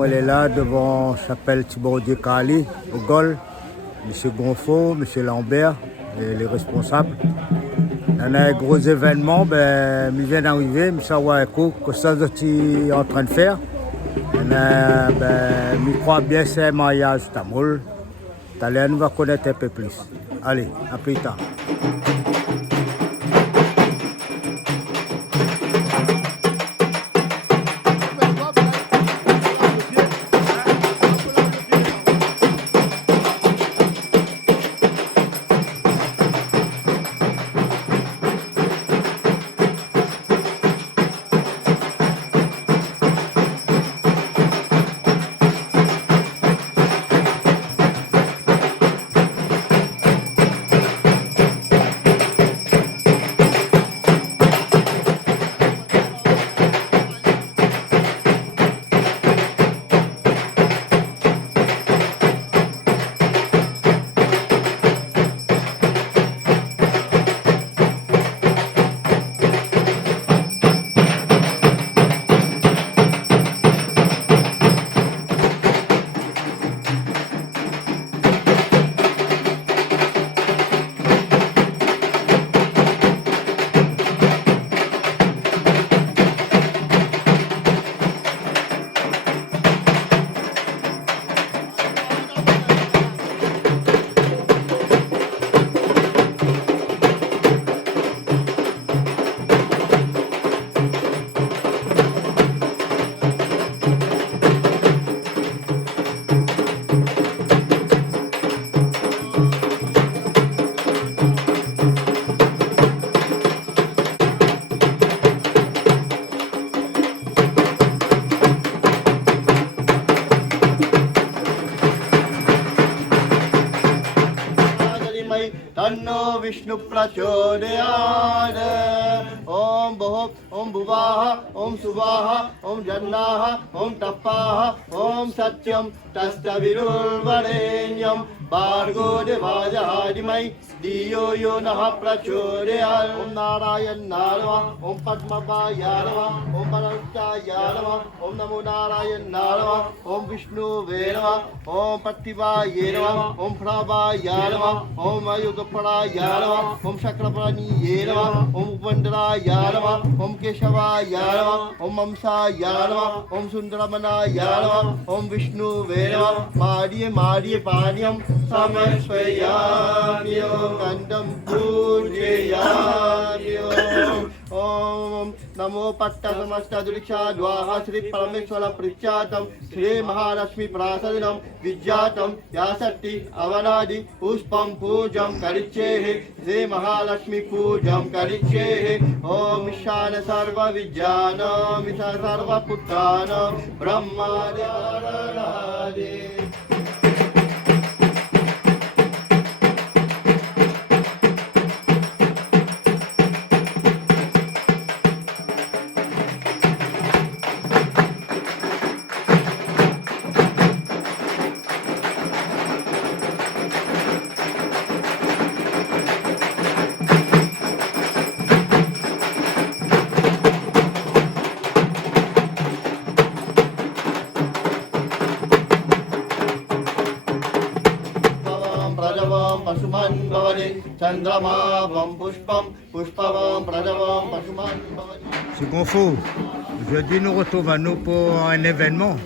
moi, elle est là devant chapelle Thibaudier Kali, au Gol. M. Gonfo, M. Lambert et les responsables. Il y en a un gros événement, ben, il vient d'arriver, M. Awaeko, que ça est en train de faire. Il y en a, ben, je crois bien c'est un mariage tamoul. Allez, on va connaître un peu plus. Allez, à plus tard. तन्नो विष्णु प्रचोदयात् ओम बहु ओम भुवाः ओम सुवाः ओम जन्नाः ओम तप्पाः ओम सत्यम तस्तविरुर्वरेण्यं भार्गो देवाय धीमहि धियो यो नः प्रचोदयात् ओम नारायण नमः ओम पद्मपाय नमः ओम वरदाय नमः ओम नमो नारायण नमः ओम विष्णुवे नमः ओम पतिवाय नमः ओम प्रभाय नमः ओम युगपराय नमः ओम शक्रपराणिये नमः ओम उपवंदराय नमः ओम केशवाय नमः ओम मंसाय नमः ओम सुंदरमनाय नमः ओम विष्णुवे नमः मार्ये मार्ये पानीयं समर्पयामि गन्धं पूजयामि ओम नमो पट्टसमस्तदुरिक्षाद्वाः श्री परमेश्वर प्रख्यातं श्री महालक्ष्मी प्रासादनं विज्ञातं यासट्टि अवनादि पुष्पं पूजं करिष्येः श्री महालक्ष्मी पूजं करिष्येः ओम ईशान सर्व विज्ञानं ईशान सर्व पुत्राणां ब्रह्मादि पशुमान् भवति चन्द्रमावं पुष्पं पुष्पवां प्रजवां पशुमान् भवति. C'est Gonfo. Aujourd'hui, nous retrouvons nous pour un événement.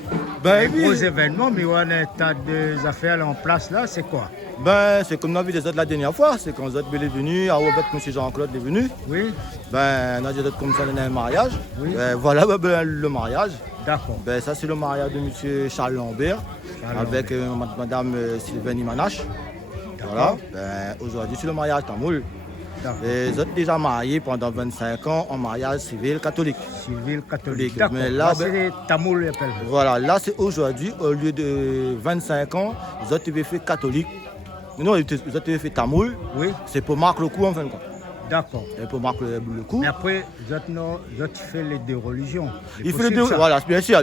Ben, Un gros événement, mais on a un tas d'affaires en place là, c'est quoi? ben, c'est comme on a vu les autres la dernière fois, c'est quand les autres est venu, à Robert, M. Jean-Claude est venu. Oui, Ben, on a dit d'autres comme ça, on a un mariage. Oui. Ben, voilà le mariage. d'accord. Ben, ça, c'est le mariage de M. Charles Lambert avec Mme Sylvaine Imanache. Voilà. Ben, aujourd'hui, c'est le mariage tamoul. D'accord. Les autres déjà mariés pendant 25 ans en mariage civil catholique. Civil catholique. D'accord. D'accord. Mais Là, là, c'est les Tamouls, ils appellent. Voilà, là c'est aujourd'hui, au lieu de 25 ans, les autres avaient fait catholique. Non, les autres avaient fait tamoul. Oui, C'est pour marquer le coup en fin de compte. d'accord. Et pour marquer le coup. Mais après, vous faites les deux religions. Il fait les deux, voilà, bien sûr.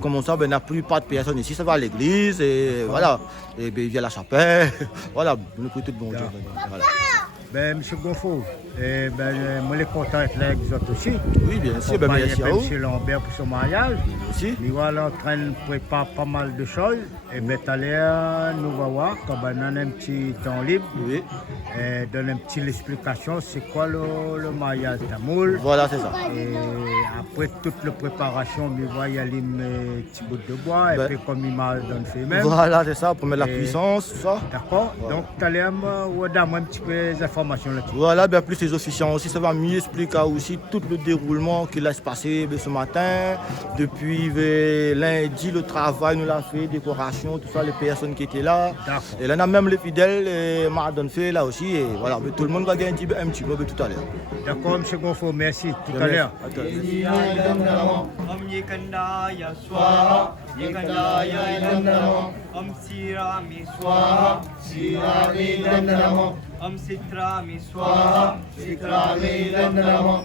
Comme ça, ben, il n'y a plus pas de personnes ici, ça va à l'église, et voilà. Et bien, il y a la chapelle, voilà, nous prie tout le bon Dieu. Voilà. Ben, M. Gonfo, Et ben, moi, je suis content d'être là avec vous autres aussi. Oui, bien sûr, ben, merci à vous. M. Lambert pour son mariage. Aussi. Nous voilà en train de préparer pas mal de choses. Et bien, tout à l'heure, nous allons voir quand on a un petit temps libre. Oui. Et donner une petite explication, c'est quoi le mariage tamoul. Voilà, c'est ça. Et après toute la préparation, nous voyons y aller un petit bout de bois, Ben, et puis comme il m'a donné fait même. Voilà, c'est ça, pour mettre la Et- puissance, tout ça. D'accord. Voilà. Donc, tout à l'heure, on donne un petit peu les informations là-dessus. Voilà, bien plus les officiants aussi, ça va mieux expliquer aussi tout le déroulement qui a se passé ce matin. Depuis lundi, le travail nous l'a fait, décoration, tout ça, les personnes qui étaient là. D'accord. Et là, on a même les fidèles, et Madame fait là aussi. Et voilà, mais tout le monde va gagner un petit peu tout à l'heure. D'accord, M. Gonfo, merci. Tout à l'heure. Om Yekandaya Swaha, Yekandaya Namo, Om Sirami Swaha, Sirami Namo, Om Sitrami Swaha, Sitrami Namo.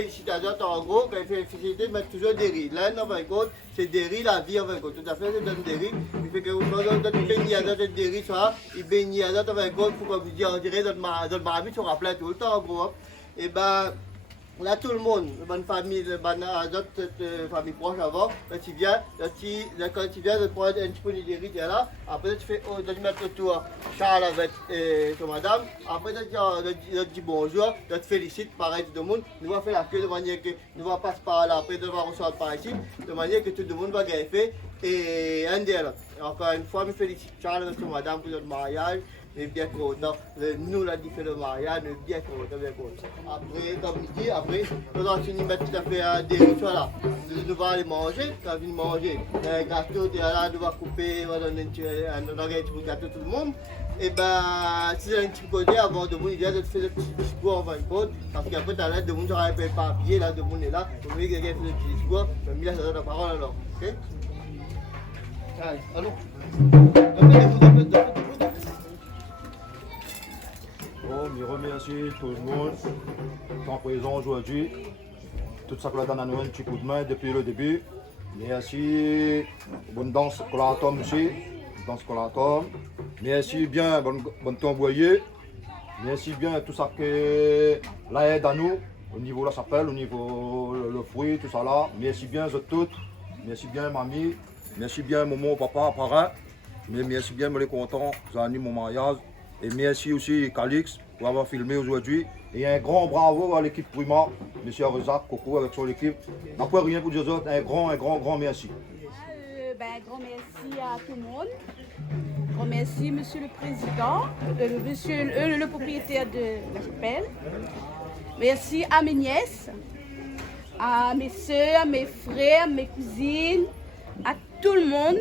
félicitations en gros, quand il fait féliciter, mais toujours des riz. Là, non, par contre, c'est des riz, la vie, avec tout à fait, c'est des riz. Il fait que vous avez des riz, ça, il bénit à d'autres, avec pour que vous dire, on dirait, notre mari se rappelle tout le temps, en gros. Et ben, là, tout le monde, bonne famille, d'autres familles proches avant, quand tu viens, de prendre un petit peu de riz, là, après tu fais, tu mets autour Charles avec ton madame, après tu dis bonjour, tu te félicites, pareil, tout le monde, nous allons faire la queue de manière que nous allons passer par là, après nous allons recevoir par ici, de manière que tout le monde va gagner fait, et un d'elles. Encore une fois, je félicite Charles avec son madame pour notre mariage. Mais bien content, nous la fait le mariage, nous bien content, bien content. Après, comme je dis, après, nous allons finir mettre tout à fait des rituels là. Nous allons aller manger, quand on vient manger, un gâteau, là, nous allons couper, on va donner un petit gâteau tout le monde. Et ben, si c'est un petit côté, avant de vous, il y a de faire des petits discours en fin de compte, parce qu'après, tu as l'aide de monde, tu auras un papier, là, de monde est là, vous voyez quelqu'un fait des petits discours, mais là, ça donne la parole alors, ok? Allez, allons. Bon, je remercie tout le monde qui est présent aujourd'hui. Tout ça que la donne à nous un petit coup de main depuis le début. Merci. Bonne danse colatom aussi. Danse colatom. Merci bien, bon t'envoyer. Merci bien tout ça que la aide à nous. Au niveau de la chapelle, au niveau le fruit, tout ça là. Merci bien vous toutes. Merci bien mamie. Merci bien maman, papa, parrain. Mais merci bien, je suis content. Vous avez mon mariage. Et merci aussi Calix pour avoir filmé aujourd'hui. Et un grand bravo à l'équipe Prima, M. Rezak, Coco avec son équipe. On n'a pas rien pour dire autres, un grand merci. Grand merci à tout le monde. Grand merci Monsieur le Président, Monsieur le propriétaire de la chapelle. Merci à mes nièces, à mes soeurs, à mes frères, à mes cousines, à tout le monde.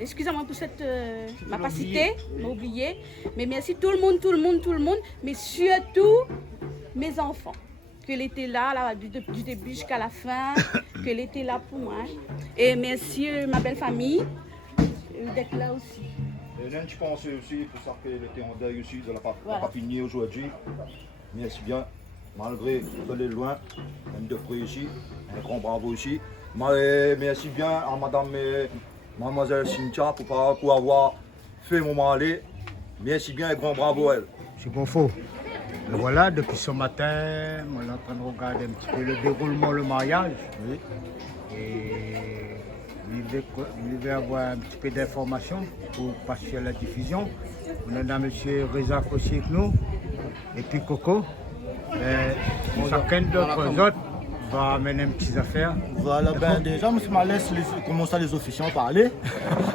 Excusez-moi pour cette ma pas cité, m'a oublié. Mais merci tout le monde, mais surtout mes enfants. Qu'elle était là du début jusqu'à la fin, qu'elle était là pour moi. Et merci ma belle famille d'être là aussi. Et là, je pense aussi pour ça qu'elle était en deuil aussi de la pas fini aujourd'hui. Merci bien, malgré vous allez loin, même de près ici, un grand bravo aussi. Merci bien à mademoiselle Cynthia pour avoir fait mon aller. Merci bien et grand bravo à elle. C'est bon faux. Et voilà, depuis ce matin, on est en train de regarder un petit peu le déroulement, le mariage. Oui. Et il va avoir un petit peu d'informations pour passer à la diffusion. On a M. Rezak aussi avec nous, et puis Coco. Chacun d'autres autres va amener une petite affaire. Voilà, ben déjà, je me laisse commencer les officiants parler.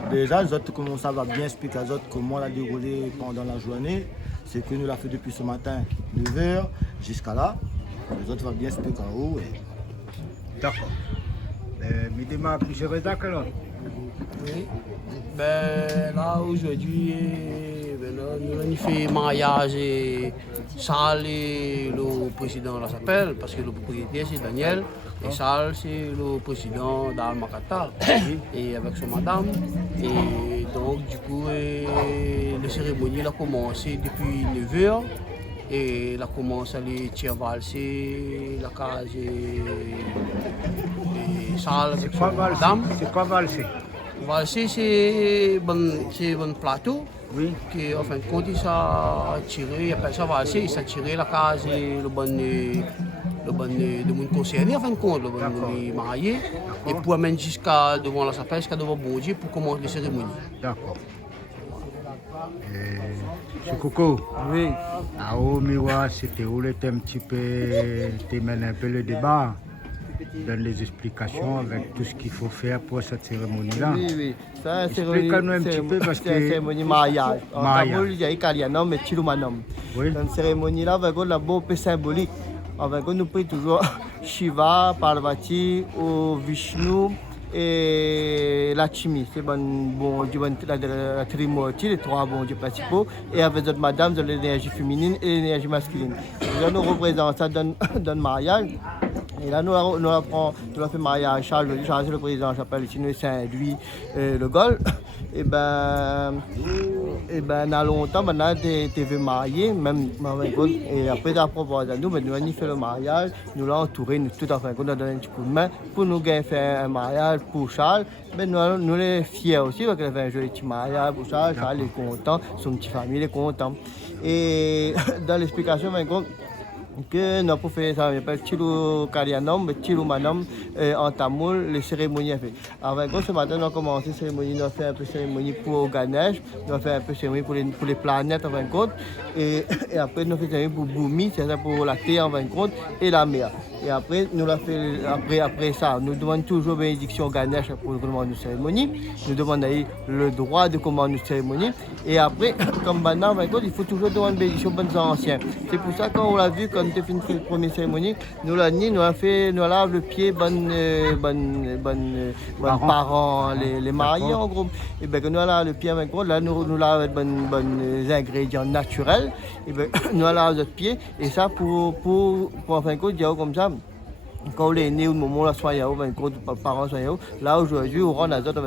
Déjà, les autres commencent à bien expliquer aux autres comment on a déroulé pendant la journée. C'est que nous l'avons fait depuis ce matin, 9h jusqu'à là. Les autres vont bien expliquer en haut. D'accord. Mais démarre M. Rezak alors. Oui. Ben là aujourd'hui, nous avons fait mariage et Charles est le président de la chapelle parce que le propriétaire c'est Daniel et Charles c'est le président d'Al-Makata et avec son madame. Et donc du coup la cérémonie a commencé depuis 9h et elle a commencé à les tirer valser la case et Charles avec son madame. C'est quoi valser? Valser c'est un plateau. Oui. Qui en fin de compte, il s'est tiré, après ça valser, il s'est tiré la case et le bon de mon concerné, en fin de compte, le bon marié, et pour amener jusqu'à devant la chapelle, jusqu'à devant bon Dieu pour commencer les cérémonies. D'accord. M. Coco, oui. À Omiwa, c'était où le un petit peu, mène un peu le débat, donne des explications avec tout ce qu'il faut faire pour cette cérémonie-là. Oui, oui. Ça, explique-nous un petit peu parce que... C'est une cérémonie mariage. En Taboul, il y a Ikalianum et Chilumanum. Oui. Dans cette cérémonie-là, on a beau peu symbolique. Nous prions toujours Shiva, Parvati, ou Vishnu et Lakshmi. C'est bon Dieu, la Trimurti, les trois bons dieux principaux. Et avec notre madame de l'énergie féminine et l'énergie masculine. Nous représentons ça dans le mariage. Et là, nous avons fait mariage Charles, Charles c'est le président de la chapelle, ici, Saint-Louis, le Gol. Et ben, dans longtemps, maintenant, tu es marié, même, et après, à propos de nous, nous avons fait le mariage, nous l'avons entouré, nous tout à fait, nous avons donné un petit coup de main pour nous faire un mariage pour Charles. Ben, nous sommes fiers aussi, parce qu'il a fait un joli petit mariage pour Charles, Charles est content, son petit famille est content. Et dans l'explication, que nous avons fait ça, on appelle Chilou Kalianam, Chilou Manam, en tamoul, les cérémonies. Avant, ce matin, nous avons commencé la cérémonie, nous avons fait un peu de cérémonie pour Ganesh, nous avons fait un peu de cérémonie pour les planètes, en fin de compte, et après, nous avons fait une cérémonie pour Boumi, c'est-à-dire pour la terre, en fin de compte, et la mer. Et après, nous l'avons fait, après ça, nous demandons toujours bénédiction Ganesh pour commander une cérémonie, nous demandons le droit de commander une cérémonie, et après, comme maintenant, en fin de compte, il faut toujours demander bénédiction aux bonnes anciens. C'est pour ça, quand on l'a vu, quand on a fini la première cérémonie, nous lavons le pied, bonnes parents, les mariés en gros. Et bien, nous lavons le pied, là, nous lavons avec bonnes ingrédients naturels, et bien, nous lavons notre pied, et ça pour en fin de compte, dire comme ça. Quand on est né au moment où la soirée, parents soient là aujourd'hui, on rend les autres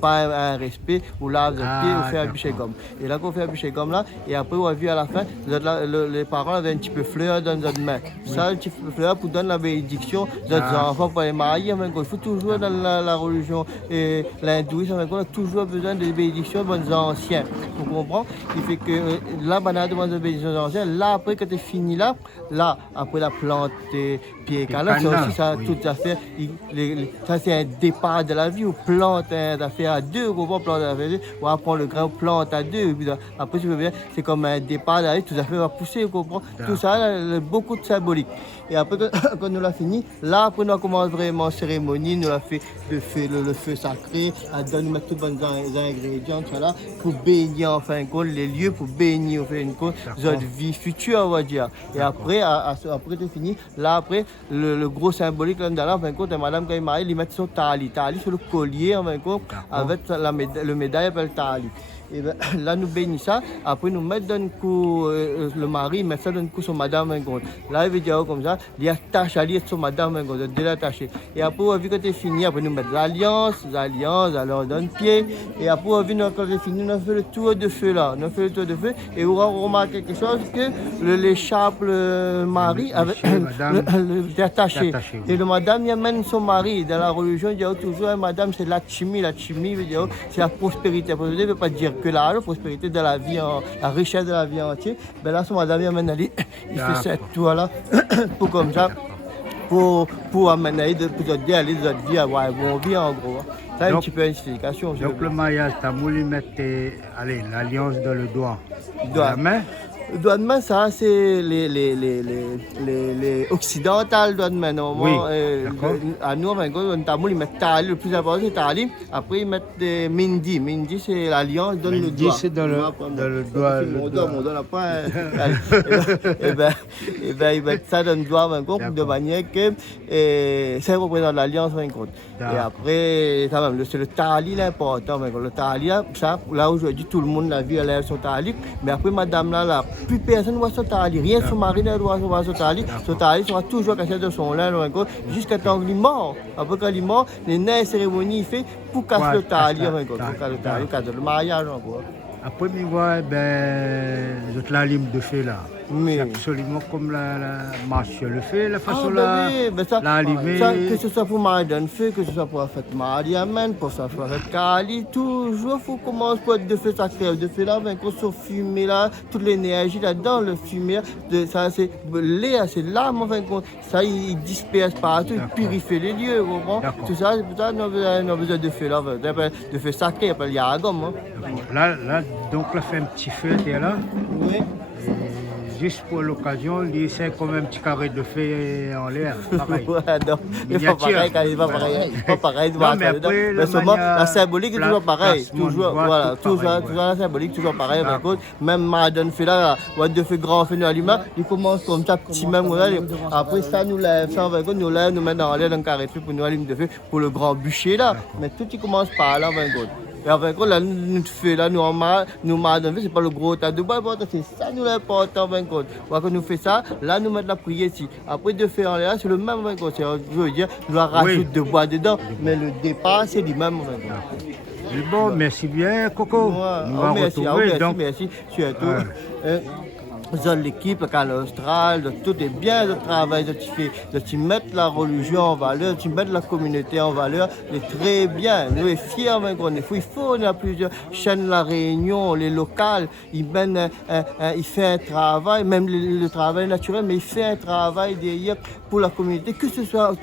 pas un respect, on lave le pied, on fait un bûcher gomme. Et là, quand on fait un bûcher gomme là, et après, on a vu à la fin, les parents avaient un petit peu de fleur dans notre main. Ça, un petit peu de fleur pour donner la bénédiction aux enfants pour les marier. Il faut toujours dans la religion et l'hindouisme, on a toujours besoin de bénédictions aux anciens. Vous comprenez? Il fait que là, on a demandé de bénédictions aux anciens. Là, après, quand tu es fini là, après la plante, pieds canards, aussi, ça, tout à fait, ça c'est un départ de la vie, on plante d'affaires à deux, on plante d'affaires, on apprend le grain, on plante à deux, après c'est comme un départ de la vie, tout à fait va pousser, on comprend, tout ça, beaucoup de symbolique. Et après, quand nous l'avons fini, là, après, nous commençons vraiment la cérémonie, nous l'avons fait le feu sacré, nous mettons tous les bons ingrédients, là, pour bénir, en fin de compte, les lieux, pour bénir, en fin de compte, notre vie future, on va dire. Et après, c'est fini, là, après, le gros symbolique, là, en fin de compte, madame, quand elle est mariée, ils mettent son tali. Tali, c'est le collier, en fin de compte, avec le médaille, appelle tali. Et ben, là, nous bénissons ça. Après, nous mettons d'un coup le mari, met ça d'un coup sur madame. Là, il veut dire comme ça, il attache à lui sur madame, de l'attacher. Et après, on a vu que c'est fini. Après, nous mettons l'alliance, alors on donne pied. Et après, on a vu quand c'est fini, on a fait le tour de feu là. On a fait le tour de feu. Et on a remarqué quelque chose que l'écharpe, le mari, est attaché. Et le madame, il amène son mari. Dans la religion, il dit toujours, madame, c'est la chimie. La chimie, c'est la prospérité. La prospérité ne veut pas dire que la prospérité de la vie, la richesse de la vie entière, ben là, son madame, il fait cette tour-là, pour comme ça, pour amener pour dire aller de notre vie, avoir une bonne vie en gros. Ça, un petit peu une explication. Donc, le mariage, tamoul, il met l'alliance dans le doigt. La main. Le doigt de main, ça, c'est les occidentales doigts de main. Normalement, à nous, on tamoul, ils mettent tali, le plus important, c'est tali. Après, ils mettent des mindi. Mindi, c'est l'alliance, donne le doigt. Mindi, c'est dans le doigt. Mon doigt n'a pas et ben, ils mettent ça dans le doigt, de manière que ça représente l'alliance, et après, c'est le tali l'important. Le tali, ça, là, aujourd'hui, tout le monde l'a vu, elle a son tali. Mais après, madame, là, plus personne ne voit son tali. Rien son mari ne doit voir son tali. Son tali sera toujours caché de son lin, jusqu'à temps qu'il est mort. Après, quand il est mort, les nains cérémonies, il fait pour casser le tali, pour casser le tali, casser le mariage. Après, je vois la lime de feu là. C'est absolument comme la marche le fait, la façon la allumer. Que ce soit pour marier d'un feu, que ce soit pour la fête Mariamen, pour la fête Kali, toujours il faut commencer par de feu sacré, de feu là, quand on fumer là, toute l'énergie là-dedans, le fumer, ça c'est l'air, c'est l'âme, ça il disperse partout, il purifie les lieux, vous comprenez? Tout ça, c'est pour ça qu'on a besoin de feu là, de feu sacré, il y a un gomme. Là, donc, on fait un petit feu, tu es là. Oui. Juste pour l'occasion, c'est comme un petit carré de feu en l'air. Pareil. Non, il n'est pas pareil, mais seulement la symbolique est toujours pareille. Toujours la symbolique, toujours pareil. Même Madame fait là, de fait grand fait nous allumer, il commence comme ça, petit même. Après ça, nous lève, nous met dans l'air un carré de feu pour nous allumer de feu pour le grand bûcher là. Mais tout il commence par là, Et avec là, nous faisons là, nous madame, c'est pas le gros tas de bois, c'est ça nous l'important, que nous faisons ça, là nous mettons la prière ici. Après de faire là, c'est le même, je veux dire, nous rajoutons de bois dedans, mais le départ c'est du même. Bon, merci bien, Coco. Nous allons retrouver, donc. Merci, surtout. L'équipe, le canal austral, tout est bien de travail, de mettre la religion en valeur, de mettre la communauté en valeur, c'est très bien. Nous sommes fiers, il faut, on a plusieurs chaînes, la Réunion, les locales, il fait un travail, même le travail naturel, mais il fait un travail derrière pour la communauté, que ce soit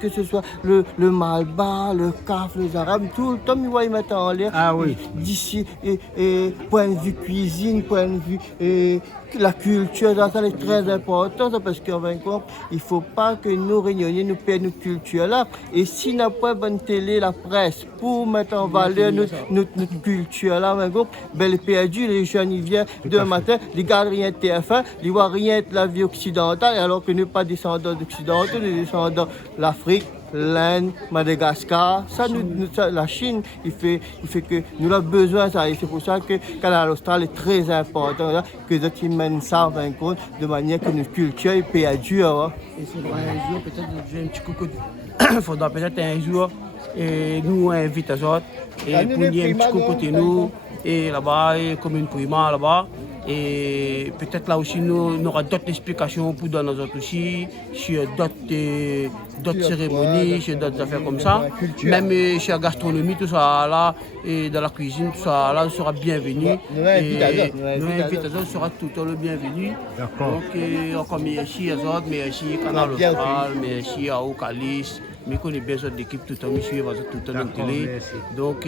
le Malba, le CAF, les Arabes, tout le temps, ils mettent en l'air. Ah oui. D'ici, et point de vue cuisine, point de vue la culture, ça c'est très important parce qu'en fin de compte, il ne faut pas que nous réunions, nous perdons notre culture là. Et si n'a pas bonne télé, la presse, pour mettre en valeur notre culture là, ben, les perdus, les jeunes ils viennent demain matin, ils ne regardent rien de TF1, ils ne voient rien de la vie occidentale, alors que nous ne sommes pas descendants d'occidentaux, nous descendants de l'Afrique, l'Inde, Madagascar, la Chine, il fait que nous avons besoin de ça. Et c'est pour ça que le canal austral est très important, là, que les autres mènent ça en fin de compte, de manière que notre culture est perdue. Hein. Et il faudra un jour, peut-être, un petit coucou. Il faudra peut-être un jour, et nous inviter les autres, et pour nous un petit coucou côté nous, et là-bas, et comme une prima là-bas. Et peut-être là aussi, nous aurons d'autres explications pour donner aux autres aussi, sur d'autres cérémonies, sur d'autres affaires comme ça. Même sur la gastronomie, tout ça là, et dans la cuisine, tout ça là, sera bienvenu. Nous invitons sera tout le bienvenu. Donc, encore merci aux autres, merci Canal Austral, merci à Ocalis. Mais connaît bien cette équipe tout le temps, monsieur, tout le temps dans la télé. Donc,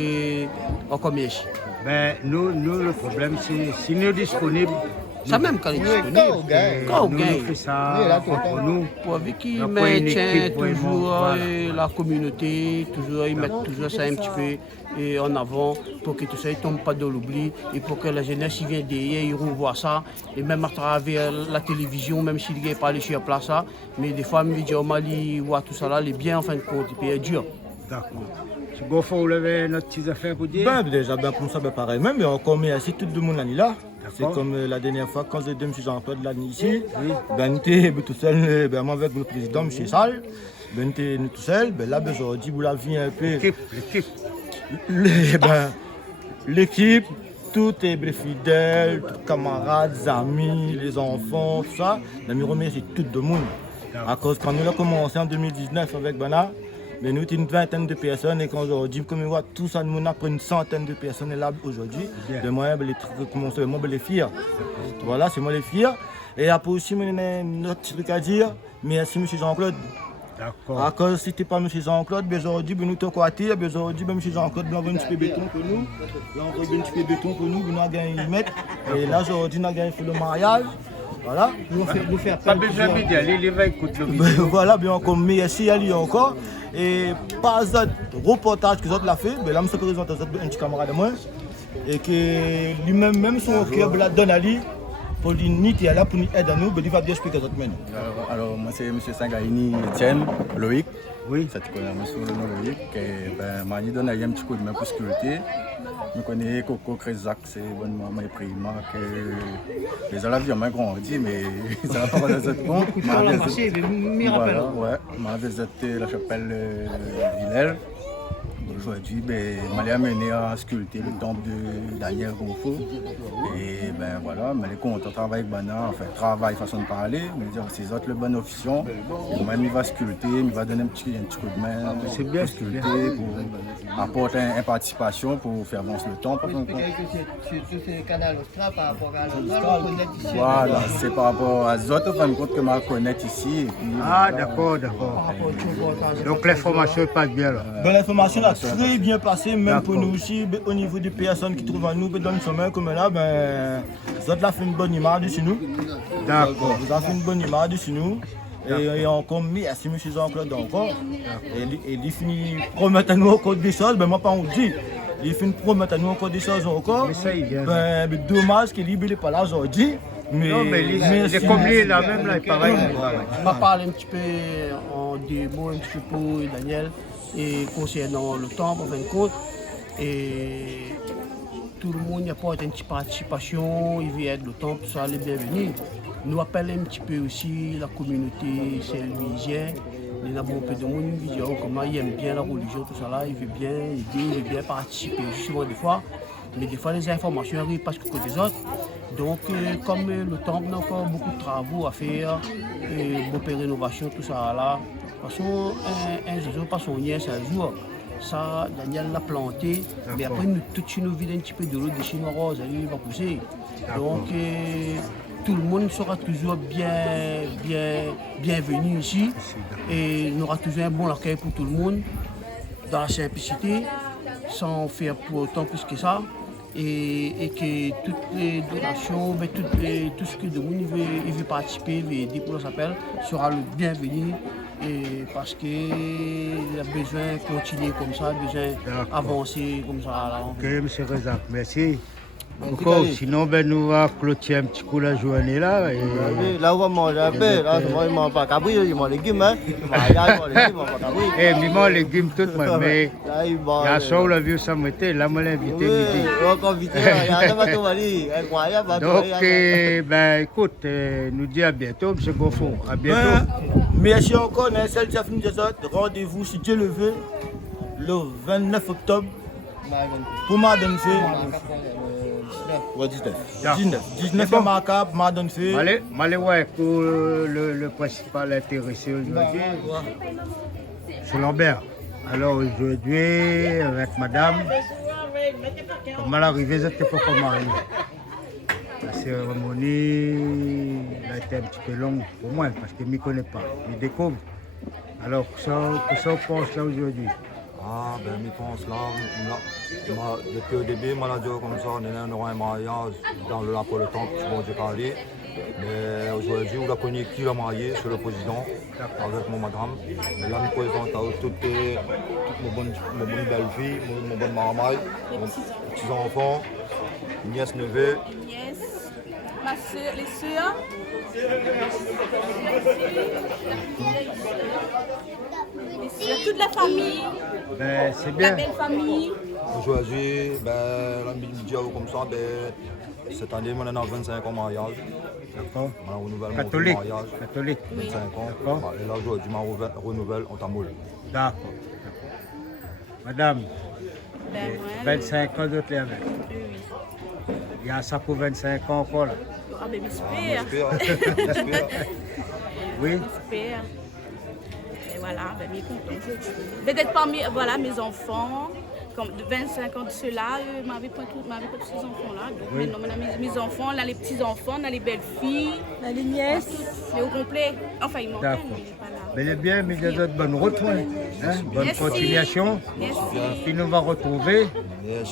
encore merci. Ben, nous, le problème, c'est si nous sommes disponibles. Ça même quand il est disponible. Quand on gagne, ça pour nous. Pour qui maintient toujours la communauté, toujours, ils mettent toujours ça un petit peu en avant pour que tout ça ne tombe pas dans l'oubli et pour que la jeunesse qui vient derrière, ils revoient ça. Et même à travers la télévision, même s'ils ne pas aller sur place, ça, mais des fois, ils disent au Mali, voient tout ça là, les biens en fin de compte, et puis c'est dur. D'accord. Bon, faut lever notre petite affaire pour dire. Ben, déjà, ben, pour ça, ben, pareil. Même, mais encore, mais si tout le monde là. C'est comme la dernière fois, quand j'ai dit M. Jean-Claude là ici, ben, nous tout seul, ben, moi avec le président, M. Sall, ben, nous tout seul, ben, là, ben, aujourd'hui, vous l'avez un peu. L'équipe, tout est fidèle, tous camarades, amis, les enfants, tout ça. Ben, je remercie tout le monde. À cause, quand nous avons commencé en 2019 avec Bana, mais nous, une vingtaine de personnes et qu'aujourd'hui, comme on voit tout ça, nous avons pris une centaine de personnes là aujourd'hui. De moi, les fiers. Voilà, c'est moi les fiers. Et après aussi, j'ai un autre truc à dire. Merci, M. Jean-Claude. D'accord. À cause, si ce n'était pas M. Jean-Claude, aujourd'hui, nous sommes côté. Aujourd'hui, M. Jean-Claude, nous avons un petit peu de béton pour nous. Nous avons un petit peu de béton pour nous, nous avons gagné 1 mètre. Et là, aujourd'hui, nous avons gagné le mariage. Voilà. Nous faisons pas besoin de dire, il va écouter le vidéo. Voilà, bien encore, merci à lui encore. Et pas de reportage que l'autre l'a fait, mais là, je présente un petit camarade de moi. Et que lui-même, même son cœur la donne à lui, pour lui aider à là, pour nous aider à nous, il va bien expliquer aux autres mêmes. Alors, moi, c'est M. Sangaini Etienne, Loïc. Oui. Ça, tu connais, monsieur le nom Loïc. Je lui donne un petit coup de main pour sécurité. Je connais Coco Crézac, c'est bonnement mes primas. Les élèves, ils ont grandi, mais ça va pas dans cette compte. Voilà, ouais. Je vais visiter la chapelle Villers. Aujourd'hui, je l'ai amené à sculpter le temple de Daniel Gonfo. Et ben voilà, je suis content de travailler avec Bana, enfin, travail, façon de parler. C'est autres le bon officiant. Même il va sculpter, il va donner un petit coup de main. C'est bien, sculpter, pour apporter une participation pour faire avancer le temple. C'est le canal austral par rapport à l'Austral, on connaît ici. Voilà, c'est par rapport à Zot, en fin de compte, que je connais ici. Ah, d'accord. Donc l'information passe bien là. L'information a très bien passé, même pour nous aussi, au niveau des personnes qui trouvent à nous dans le sommet comme là, Zot a fait une bonne image de nous. D'accord. Vous avez fait une bonne image de nous. Et encore merci M. Jean-Claude encore. Et il finit promettre à nous encore des choses, moi pas on dit. Il finit promettre à nous encore des choses encore. Mais ça, il vient. Dommage qu'il n'est pas là aujourd'hui. Non, mais il est comme lui là même, là, il pareil. On va parler un petit peu en démo, un petit peu pour Daniel, et concernant le temple, en fin de compte. Et tout le monde apporte une petite participation, il veut être le temps, tout ça, les bienvenus. Nous appelons un petit peu aussi la communauté saint-louisienne. Il y a un peu de monde qui dit comment il aime bien la religion, tout ça là, il veut bien aider, il veut bien participer. Souvent des fois, mais des fois les informations arrivent parce que côté des autres. Donc comme le temple a encore beaucoup de travaux à faire, beaucoup de rénovation, tout ça là. Parce qu'un jour, pas son nièce un jour, ça Daniel l'a planté, mais après nous tous nous vidons un petit peu de l'eau de chinois rose, il va pousser. Donc tout le monde sera toujours bienvenu ici et il y aura toujours un bon accueil pour tout le monde dans la simplicité, sans faire pour autant plus que ça. Et que toutes les donations, tout ce que le monde veut participer, veut aider pour s'appelle, sera le bienvenu. Et parce qu'il a besoin de continuer comme ça, besoin d'avancer comme ça. Là. Ok, M. Rezak, merci. Encore, sinon, ben, nous allons clôturer un petit coup la journée là. Et... Là, on va manger un peu. Là, on ne mange pas cabri, il mange légumes. Hein. Il mange légumes, on va pas cabri. Eh, il mange légumes tout, mais il y a ça, on l'a vu, ça m'était, là, on l'a invité midi. On l'a invité, il y a pas tout mali. Incroyable. Donc, ben, écoute, nous dit à bientôt, M. Gonfon. À bientôt. Merci encore, celle qui a fini des autres. Rendez-vous, si Dieu le veut, le 29 octobre pour Madame Fé. 19 macabre, Madame Fé. Allez, ouais, pour le principal intéressé aujourd'hui, c'est Lambert. Alors aujourd'hui, avec madame, comment l'arrivée, c'était pas comment arriver. La cérémonie a été un petit peu longue pour moi parce que je ne m'y connais pas, je découvre. Alors, ça on pense là aujourd'hui. Ah, ben, je pense là, depuis le début, moi, dit comme ça, on aura un mariage dans le lac le temple, bon Dieu parler. Mais aujourd'hui, on a connu qui l'a marié, c'est le président, avec mon madame. Et là, je présente à toutes mes bonnes belles filles, mes bonnes maramailles, mes petits-enfants, nièces, neveux. Ma soeur, les sœurs. Toute la famille. Ben, c'est bien. La belle famille. Aujourd'hui, ben, la midi comme ça, ben, cette année, on a 25 ans de mariage. D'accord. On a renouvellement Catholique. de mariage. Catholique. 25 ans. D'accord. Et là, aujourd'hui, je renouvelle en tamoul. D'accord. Madame, Ben, 25 ans d'autres les avec. oui. Il y a ça pour 25 ans encore là. Ah, ben, j'espère. J'espère. Oui. J'espère. Et voilà, ben, mes contents. Peut-être parmi voilà, mes enfants, comme de 25 ans de cela, m'avaient pas tous ces enfants-là. Donc Oui. maintenant, on a mes enfants, là, les petits-enfants, on a les belles-filles, on a les nièces. Mais au complet. Enfin, il manque un, D'accord. mais il n'est pas là. Mais il est bien, mais des autres bonnes routes. Hein? Bonne Merci. continuation. Merci. Puis nous va retrouver. Yes.